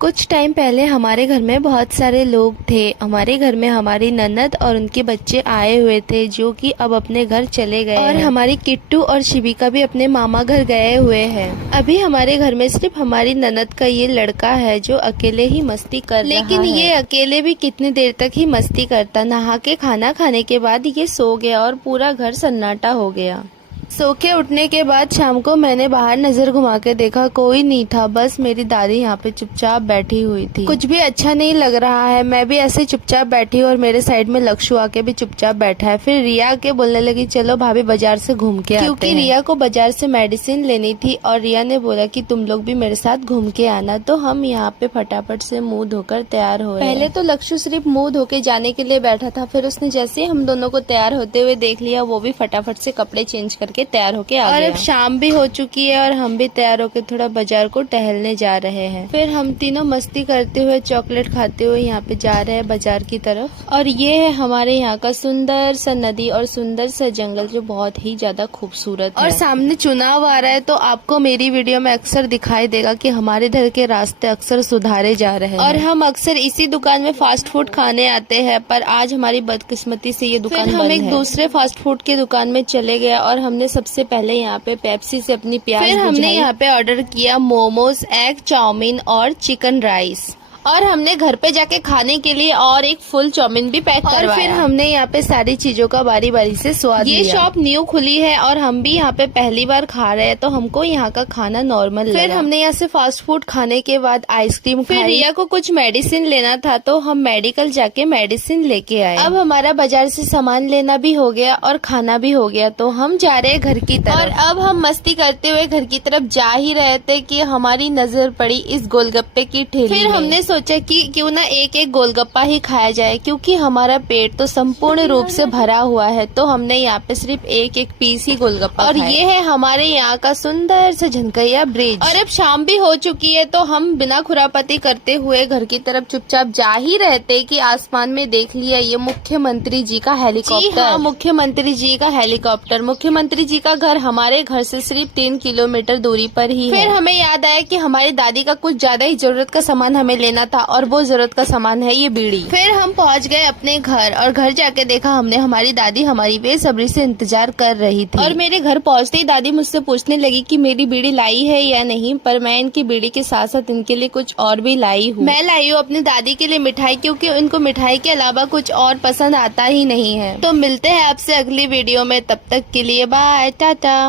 कुछ टाइम पहले हमारे घर में बहुत सारे लोग थे। हमारे घर में हमारी ननद और उनके बच्चे आए हुए थे जो कि अब अपने घर चले गए और हमारी किट्टू और शिविका भी अपने मामा घर गए हुए हैं। अभी हमारे घर में सिर्फ हमारी ननद का ये लड़का है जो अकेले ही मस्ती कर रहा है। लेकिन ये अकेले भी कितनी देर तक ही मस्ती करता। नहा के खाना खाने के बाद ये सो गया और पूरा घर सन्नाटा हो गया। सो के उठने के बाद शाम को मैंने बाहर नजर घुमा के देखा, कोई नहीं था, बस मेरी दादी यहाँ पे चुपचाप बैठी हुई थी। कुछ भी अच्छा नहीं लग रहा है। मैं भी ऐसे चुपचाप बैठी और मेरे साइड में लक्षु आके भी चुपचाप बैठा है। फिर रिया के बोलने लगी चलो भाभी बाजार से घूम के आते हैं। क्योंकि रिया को बाजार से मेडिसिन लेनी थी और रिया ने बोला कि तुम लोग भी मेरे साथ घूम के आना। तो हम यहाँ पे फटाफट से मुँह धोकर तैयार हुए। पहले तो लक्षु सिर्फ मुँह धो के जाने के लिए बैठा था, फिर उसने जैसे हम दोनों को तैयार होते हुए देख लिया, वो भी फटाफट से कपड़े चेंज करके तैयार होके आ गया। और अब शाम भी हो चुकी है और हम भी तैयार होके थोड़ा बाजार को टहलने जा रहे हैं। फिर हम तीनों मस्ती करते हुए चॉकलेट खाते हुए यहाँ पे जा रहे हैं बाजार की तरफ। और ये है हमारे यहाँ का सुंदर सा नदी और सुंदर सा जंगल जो बहुत ही ज्यादा खूबसूरत है। और सामने चुनाव आ रहा है तो आपको मेरी वीडियो में अक्सर दिखाई देगा कि हमारे इधर के रास्ते अक्सर सुधारे जा रहे हैं और हम अक्सर इसी दुकान में फास्ट फूड खाने आते हैं। पर आज हमारी बदकिस्मती से ये दुकान बंद है। हम एक दूसरे फास्ट फूड की दुकान में चले गए और हमने सबसे पहले यहाँ पे पेप्सी से अपनी प्यास बुझाई। फिर हमने यहाँ पे ऑर्डर किया मोमोज, एग चाउमीन और चिकन राइस। और हमने घर पे जाके खाने के लिए और एक फुल चाउमीन भी पैक करवाया। और फिर हमने यहाँ पे सारी चीजों का बारी बारी से स्वाद लिया। ये शॉप न्यू खुली है और हम भी यहाँ पे पहली बार खा रहे हैं तो हमको यहाँ का खाना नॉर्मल लगा। फिर हमने यहाँ से फास्ट फूड खाने के बाद आइसक्रीम खाई। फिर रिया को कुछ मेडिसिन लेना था तो हम मेडिकल जाके मेडिसिन लेके आए। अब हमारा बाजार से सामान लेना भी हो गया और खाना भी हो गया तो हम जा रहे हैं घर की तरफ। और अब हम मस्ती करते हुए घर की तरफ जा ही रहे थे कि हमारी नजर पड़ी इस गोलगप्पे की ठेली। फिर हमने सोचा कि क्यों ना एक एक गोलगप्पा ही खाया जाए क्योंकि हमारा पेट तो संपूर्ण रूप से भरा हुआ है। तो हमने यहाँ पे सिर्फ एक एक पीस ही गोलगप्पा और ये है हमारे यहाँ का सुंदर सा झनकैया ब्रिज। और अब शाम भी हो चुकी है तो हम बिना खुरापती करते हुए घर की तरफ चुपचाप जा ही रहते कि आसमान में देख लिया ये मुख्यमंत्री जी का हेलीकॉप्टर। हाँ, मुख्यमंत्री जी का हेलीकॉप्टर। मुख्यमंत्री जी का घर हमारे घर से सिर्फ 3 किलोमीटर दूरी पर ही है। फिर हमें याद आया कि हमारी दादी का कुछ ज्यादा ही जरूरत का सामान हमें लेना था और वो जरूरत का सामान है ये बीड़ी। फिर हम पहुंच गए अपने घर और घर जाके देखा हमने हमारी दादी हमारी बेसब्री से इंतजार कर रही थी। और मेरे घर पहुंचते ही दादी मुझसे पूछने लगी कि मेरी बीड़ी लाई है या नहीं। पर मैं इनकी बीड़ी के साथ साथ इनके लिए कुछ और भी लाई हूँ। मैं लाई हूँ अपनी दादी के लिए मिठाई क्योंकि उनको मिठाई के अलावा कुछ और पसंद आता ही नहीं है। तो मिलते हैं आपसे अगली वीडियो में, तब तक के लिए बाय टाटा।